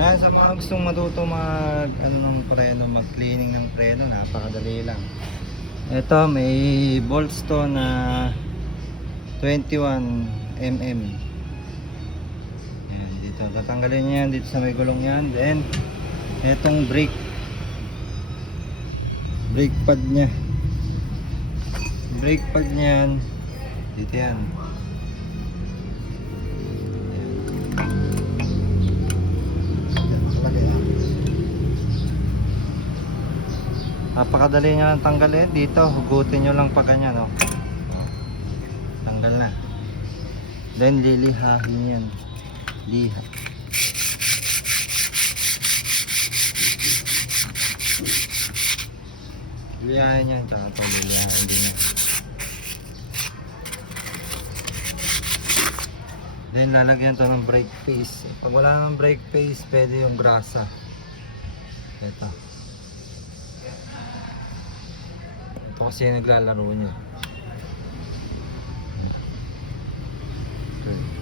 Ayan, sa mga gustong matuto mag, ano ng preno, mag-cleaning ng preno, napakadali lang. Ito, may bolts to na 21 mm. Ayan, dito. Tatanggalin niya yan dito sa may gulong yan. Then, itong brake. Brake pad niya. Brake pad niya yan. Dito yan. Yan, Napakadali niya lang tanggalin. Dito, hugutin nyo lang pa ganyan. Oh. Tanggal na. Then, lilihahin yan. Liha. Lilihahin yan. Tsaka ito, lilihahin din. Then, lalagyan to ng brake paste. Pag wala ng brake paste, pwede yung grasa. Ito. Ito kasi naglalaro niya. Okay.